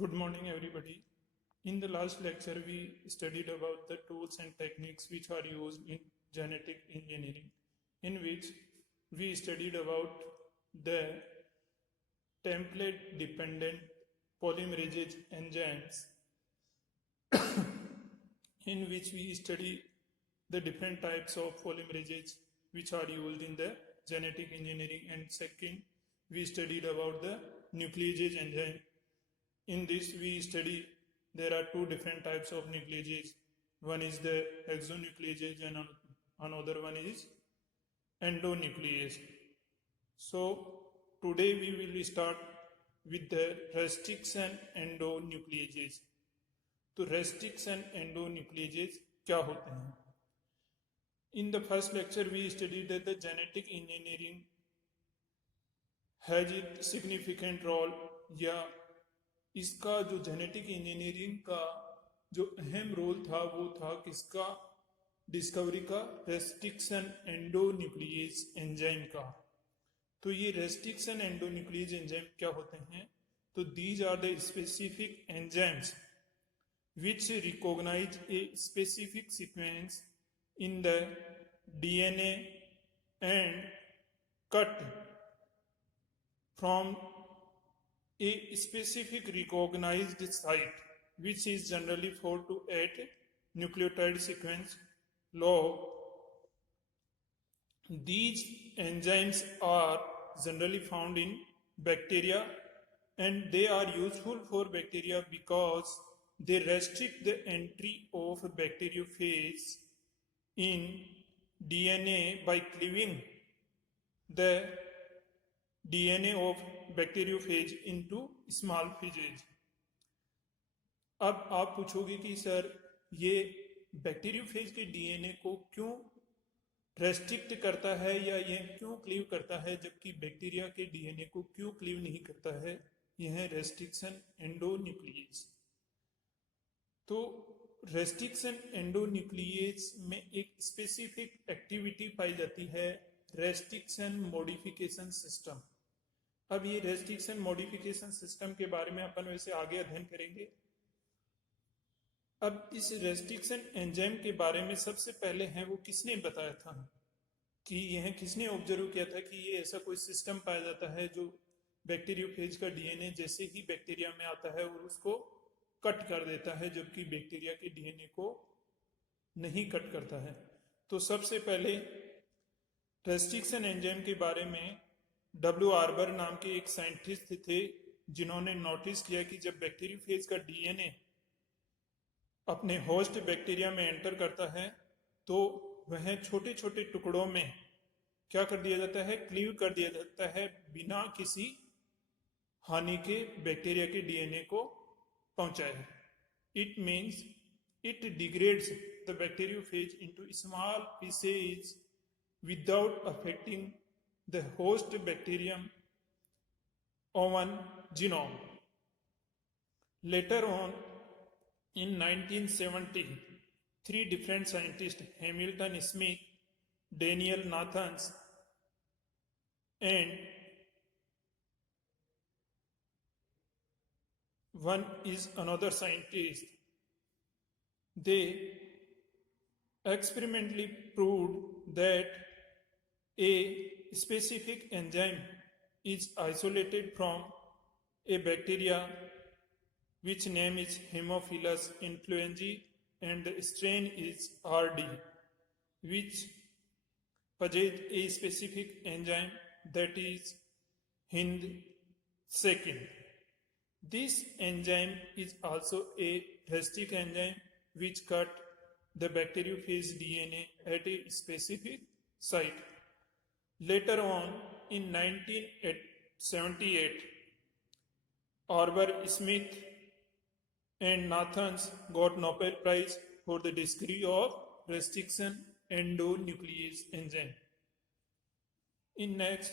Good morning, everybody. In the last lecture, we studied about the tools and techniques which are used in genetic engineering, in which we studied about the template dependent polymerase enzymes, in which we study the different types of polymerases which are used in the genetic engineering, and second, we studied about the nuclease enzyme. In this, we study there are two different types of nucleases. One is the hexonuclease and another one is endonuclease. So today we will start with the restricts and endonucleases. तो restricts and endonucleases क्या होते हैं? In the first lecture we studied that the genetic engineering has a significant role, या इसका जो genetic engineering का जो अहम रोल था वो था किसका? डिस्कवरी का रेस्ट्रिक्शन एंडोन्यूक्लियेज एंजाइम का. तो ये रेस्ट्रिक्शन एंडोन्यूक्लियेज एंजाइम क्या होते हैं? तो these are the specific enzymes which recognize a specific sequence in the DNA and cut from a specific recognized site, which is generally 4 to 8 nucleotide sequence long. These enzymes are generally found in bacteria, and they are useful for bacteria because they restrict the entry of bacteriophage in DNA by cleaving the DNA of bacteriophage into small phages. अब आप पूछोगे कि sir ये bacteriophage के DNA को क्यों restrict करता है या ये क्यों क्लीव करता है, जबकि बैक्टीरिया के डीएनए को क्यों क्लीव नहीं करता है? यह है रेस्ट्रिक्शन एंडोन्यूक्लियेज. तो रेस्ट्रिक्शन एंडोन्यूक्लियेज में एक स्पेसिफिक एक्टिविटी पाई जाती है, रेस्ट्रिक्शन मॉडिफिकेशन सिस्टम. अब ये रेस्ट्रिक्शन मॉडिफिकेशन सिस्टम के बारे में अपन वैसे आगे अध्ययन करेंगे. अब इस रेस्ट्रिक्शन एंजाइम के बारे में सबसे पहले है वो किसने बताया था, कि यह किसने ऑब्जर्व किया था कि ये ऐसा कोई सिस्टम पाया जाता है जो बैक्टीरियोफेज का डीएनए जैसे ही बैक्टीरिया में आता है और उसको कट कर देता है, जबकि बैक्टीरिया के डीएनए को नहीं कट करता है. तो सबसे पहले रेस्ट्रिक्शन एंजाइम के बारे में डब्ल्यू आर्बर नाम के एक साइंटिस्ट थे, जिन्होंने नोटिस किया कि जब बैक्टीरियोफेज का डीएनए अपने होस्ट बैक्टीरिया में एंटर करता है तो वह छोटे छोटे टुकड़ों में क्या कर दिया जाता है? क्लीव कर दिया जाता है, बिना किसी हानि के बैक्टीरिया के डीएनए को पहुंचाए. It means it degrades the bacteriophage into small pieces without affecting the host bacterium own genome. Later on, in 1970, three different scientists, Hamilton Smith, Daniel Nathans, and one is another scientist, they experimentally proved that a specific enzyme is isolated from a bacteria which name is Haemophilus influenzae and the strain is RD, which possess a specific enzyme that is Hind2. This enzyme is also a restrict enzyme which cut the bacteriophage DNA at a specific site. Later on, in 1978, Arber, Smith, and Nathans got Nobel Prize for the discovery of restriction endonuclease enzyme. In next,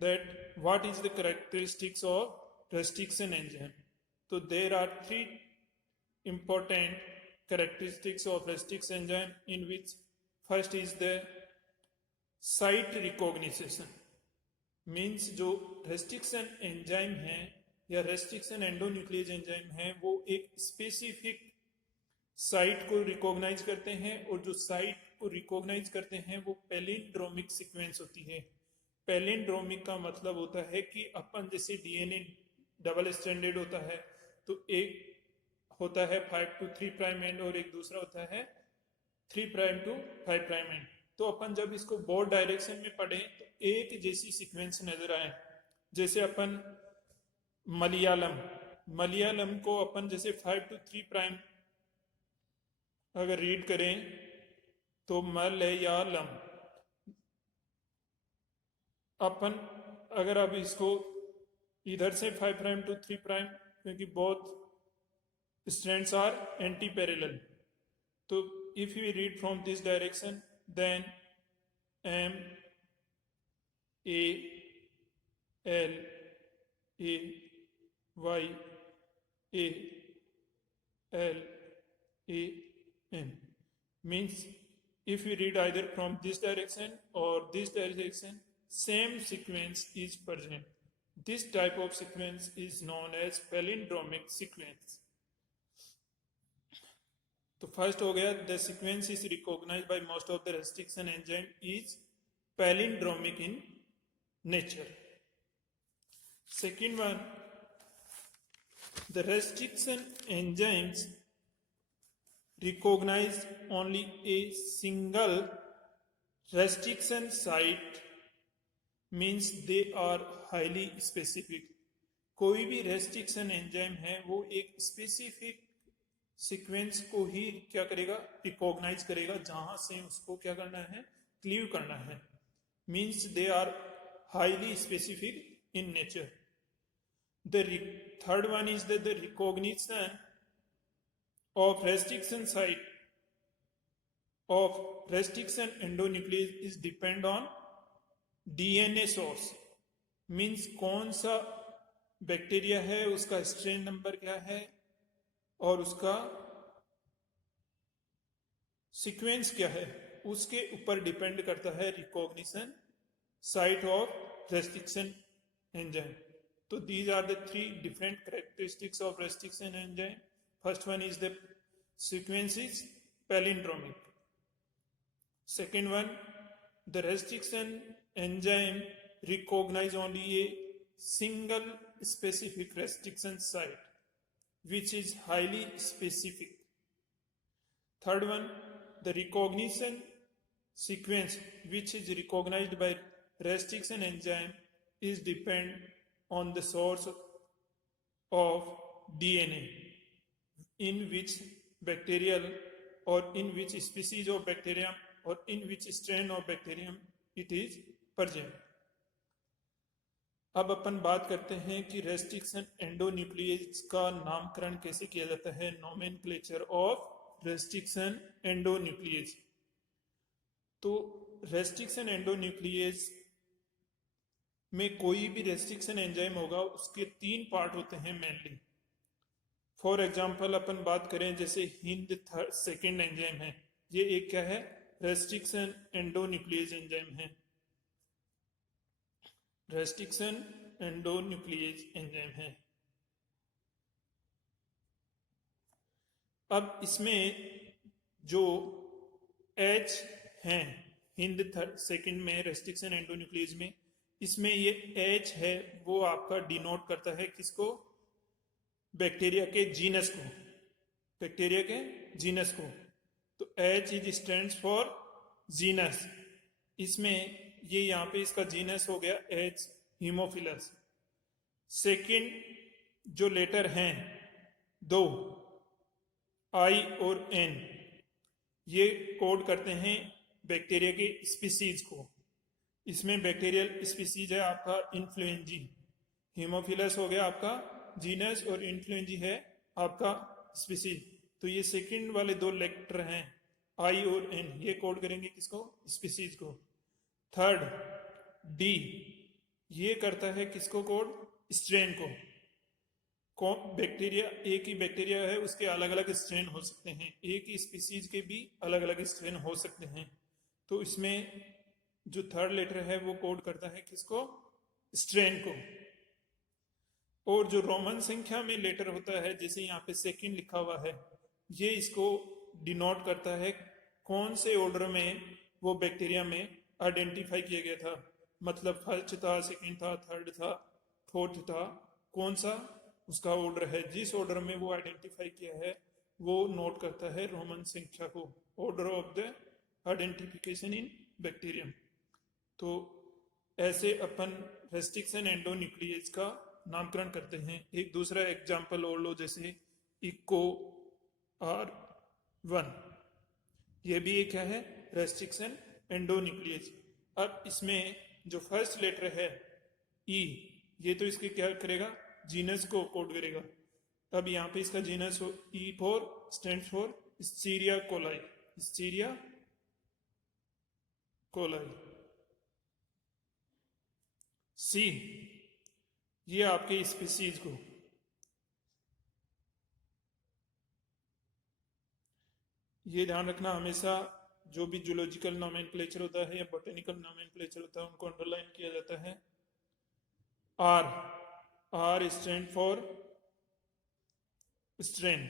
that what is the characteristics of restriction enzyme? So there are three important characteristics of restriction enzyme, in which first is the site recognition. Means जो restriction enzyme है या restriction endonuclease enzyme है वो एक specific site को recognise करते हैं, और जो साइट को रिकॉग्नाइज करते हैं वो पैलिंड्रोमिक सीक्वेंस होती है। पैलिंड्रोमिक का मतलब होता है कि अपन जैसे डीएनए डबल स्टैंडर्ड होता है, तो एक होता है 5 to 3 प्राइम एंड और एक दूसरा होता है 3 प्राइम to 5 प्राइम एंड। तो अपन जब इसको बोथ डायरेक्शन में पढ़ें तो एक जैसी सीक्वेंस नजर आए। जैसे अपन मलयालम को अपन जैसे 5 to 3 प्राइम अगर रीड करें तो मलयालम, अपन अगर अब इसको इधर से 5 प्राइम to 3 प्राइम, क्योंकि both strands are anti parallel, तो if we read from this direction then M A L A Y A L A N means if we read either from this direction or this direction, same sequence is present. This type of sequence is known as palindromic sequence. तो first हो गया, the sequence is recognized by most of the restriction enzyme is palindromic in nature. Second one, the restriction enzymes recognize only a single restriction site, means they are highly specific. कोई भी restriction enzyme है वो एक specific sequence को ही क्या करेगा, recognise करेगा, जहां से उसको क्या करना है, क्लीव करना है। Means they are highly specific in nature. The third one is the recognition of restriction site of restriction endonuclease is depend on DNA source, means कौन सा बैक्टीरिया है, उसका स्ट्रेन नंबर क्या है और उसका सीक्वेंस क्या है, उसके ऊपर डिपेंड करता है recognition site of restriction enzyme. तो these are the 3 different characteristics of restriction enzyme. First one is the sequence is palindromic. Second one, the restriction enzyme recognize only a single specific restriction site, which is highly specific. Third one, the recognition sequence which is recognized by restriction enzyme is depend on the source of DNA, in which bacterial or in which species of bacterium or in which strain of bacterium it is present. अब अपन बात करते हैं कि restriction endonuclease का नामकरण कैसे किया जाता है, नोमेनक्लेचर ऑफ रेस्ट्रिक्शन एंडोन्यूक्लियस। तो रेस्ट्रिक्शन एंडोन्यूक्लियस में कोई भी रेस्ट्रिक्शन एंजाइम होगा उसके 3 पार्ट होते हैं मेनली। फॉर एग्जाम्पल अपन बात करें जैसे हिंद सेकेंड एंजाइम है, ये एक क्या है, रेस्ट्रिक्शन एंडोन्यूक्लियस एंजाइम है, रेस्ट्रिक्शन एंडोन्यूक्लियस एंजाइम है। अब इसमें जो H है हिंद सेकेंड में रेस्ट्रिक्शन एंडोन्यूक्लियस में, इसमें ये H है वो आपका डिनोट करता है किसको, बैक्टीरिया के जीनस को, बैक्टीरिया के जीनस को। तो H is stands for genus, इसमें ये यहाँ पे इसका जीनस हो गया H हीमोफिलस। सेकंड जो लेटर हैं 2 I और N, ये कोड करते हैं बैक्टीरिया के स्पीसीज को। इसमें बैक्टीरियल स्पीसीज है आपका इन्फ्लुएंजी, हीमोफिलस हो गया आपका जीनस और इन्फ्लुएंजी है आपका स्पीसीज। तो ये सेकंड वाले 2 लेटर हैं I और N, ये कोड करेंगे किसको, स्पीसीज को। थर्ड D, ये करता है किसको कोड, स्ट्रेन को। बैक्टीरिया, एक ही बैक्टीरिया है उसके अलग अलग स्ट्रेन हो सकते हैं, एक ही स्पीसीज के भी अलग अलग स्ट्रेन हो सकते हैं। तो इसमें जो थर्ड लेटर है वो कोड करता है किसको, स्ट्रेन को। और जो रोमन संख्या में लेटर होता है, जैसे यहाँ पे सेकंड लिखा हुआ है, ये इसको डिनोट करता है कौन से ऑर्डर में वो बैक्टीरिया में आइडेंटिफाई किया गया था। मतलब फर्स्ट था, सेकंड था, थर्ड था, फोर्थ था, कौन सा उसका ऑर्डर है, जिस ऑर्डर में वो आइडेंटिफाई किया है वो नोट करता है रोमन संख्या को, order of the identification in bacterium. तो ऐसे अपन रेस्ट्रिक्शन एंडोन्यूक्लियस का नामकरण करते हैं। एक दूसरा एग्जाम्पल और लो, जैसे इको R1, ये भी एक क्या है, रेस्ट्रिक्शन एंडोन्यूक्लियस। अब इसमें जो फर्स्ट लेटर है ई, ये तो इसके क्या करेगा, जीनस को कोड करेगा। अब यहाँ पे इसका genus E for stand for स्टीरिया कोलाई, स्टीरिया कोलाई। सी, ये आपके स्पीसीज को, ये ध्यान रखना हमेशा, जो भी जूलॉजिकल नोमेनक्लेचर होता है या बोटेनिकल नोमेनक्लेचर होता है उनको अंडरलाइन किया जाता है। R, R stand for strain,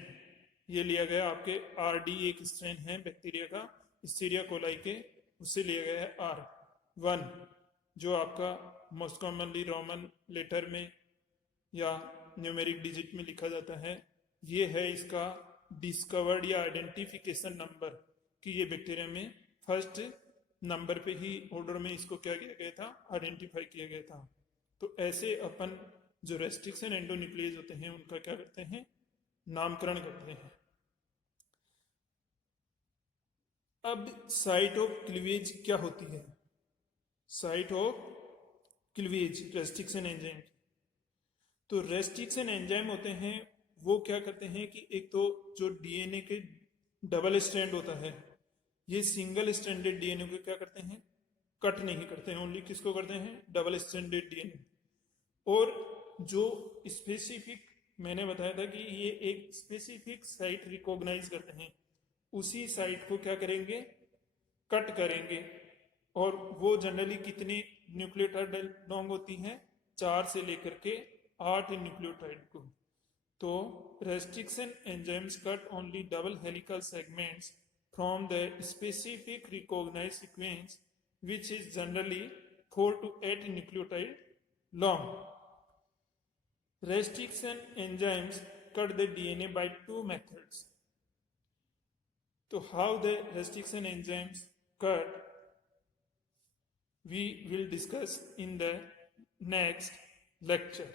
ये लिया गया आपके RD, एक स्ट्रेन है बैक्टीरिया का स्टीरिया कोलाई के, उससे लिया गया है R1, जो आपका मोस्ट कॉमनली रोमन लेटर में या न्यूमेरिक डिजिट में लिखा जाता है। ये है इसका डिस्कवर्ड या आइडेंटिफिकेशन नंबर, कि ये बैक्टीरिया में फर्स्ट नंबर पे ही ऑर्डर में इसको क्या किया गया था, आइडेंटिफाई किया गया था। तो ऐसे अपन जो रेस्ट्रिक्शन एंडोन्यूक्लियस होते हैं उनका क्या करते हैं, नामकरण करते हैं। अब साइट ऑफ क्लीवेज क्या होती है, site of cleavage restriction enzyme. तो रेस्ट्रिक्शन एंजाइम होते हैं वो क्या करते हैं कि एक तो जो डीएनए के डबल स्ट्रैंड होता है, ये सिंगल स्ट्रैंडेड डीएनए को क्या करते हैं, कट नहीं करते हैं, ओनली किसको करते हैं, डबल स्ट्रैंडेड डीएनए। और जो स्पेसिफिक मैंने बताया था कि ये एक स्पेसिफिक साइट रिकॉग्नाइज करते हैं, उसी साइट को क्या करेंगे, कट करेंगे। और वो जनरली कितनी न्यूक्लियोटाइड लॉन्ग होती हैं, 4 से लेकर के 8 न्यूक्लियोटाइड को। तो restriction enzymes cut only double helical segments from the specific recognized sequence, which is generally 4 to 8 nucleotide long. Restriction enzymes cut the DNA by 2 methods. So how the restriction enzymes cut, we will discuss in the next lecture.